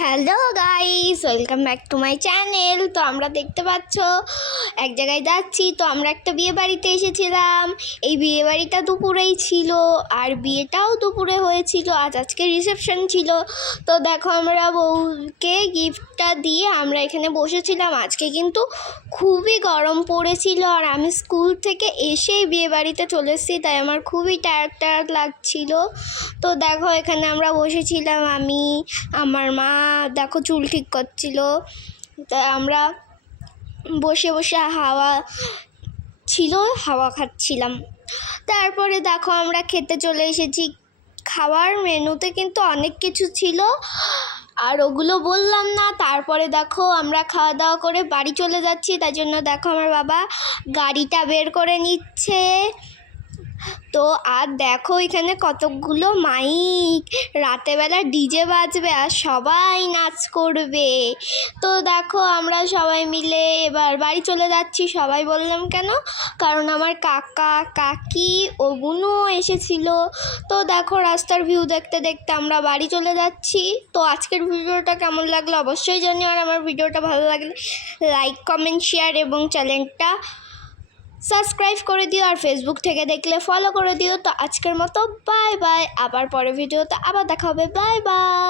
Hello guys welcome back to my channel তো আমরা দেখতে পাচ্ছ, এক জায়গায় যাচ্ছি। তো আমরা একটা বিয়ে বাড়িতে এসেছিলাম। এই বিয়ে বাড়িটা দুপুরেই ছিল আর বিয়েটাও দুপুরে হয়েছিল। আজ আজকে রিসেপশন ছিল। তো দেখো আমরা বউকে গিফটটা দিয়ে আমরা এখানে বসেছিলাম। আজকে কিন্তু খুবই গরম পড়েছিল আর আমি স্কুল থেকে এসেই বিয়ে বাড়িতে চলে এসেছি, তাই আমার খুবই টায়ার্ড টায়ার্ড লাগছিল। তো দেখো এখানে আমরা বসেছিলাম আমি, আমার মা দেখো চুল ঠিক করছিল। তাই আমরা বসে বসে হাওয়া ছিল, হাওয়া খাচ্ছিলাম। তারপরে দেখো আমরা খেতে চলে এসেছি। খাওয়ার মেনুতে কিন্তু অনেক কিছু ছিল, আর ওগুলো বললাম না। তারপরে দেখো আমরা খাওয়া দাওয়া করে বাড়ি চলে যাচ্ছি। তাই জন্য দেখো আমার বাবা গাড়িটা বের করে নিচ্ছে। তো আর দেখো এখানে কতগুলো মাইক রাতেবেলা ডিজে বাজবে আর সবাই নাচ করবে। তো দেখো আমরা সবাই মিলে এবার বাড়ি চলে যাচ্ছি। সবাই বললাম কেন? কারণ আমার কাকা, কাকি ও বুনু এসেছিল। তো দেখো রাস্তার ভিউ দেখতে দেখতে আমরা বাড়ি চলে যাচ্ছি। তো আজকের ভিডিওটা কেমন লাগল অবশ্যই জানিও। আর আমার ভিডিওটা ভালো লাগলে লাইক কমেন্ট শেয়ার এবং চ্যানেলটা সাবস্ক্রাইব করে দিও আর ফেসবুক থেকে দেখলে ফলো করে দিও। তো আজকের মতো বাই বাই আবার পরে ভিডিওতে আবার দেখা হবে। Bye bye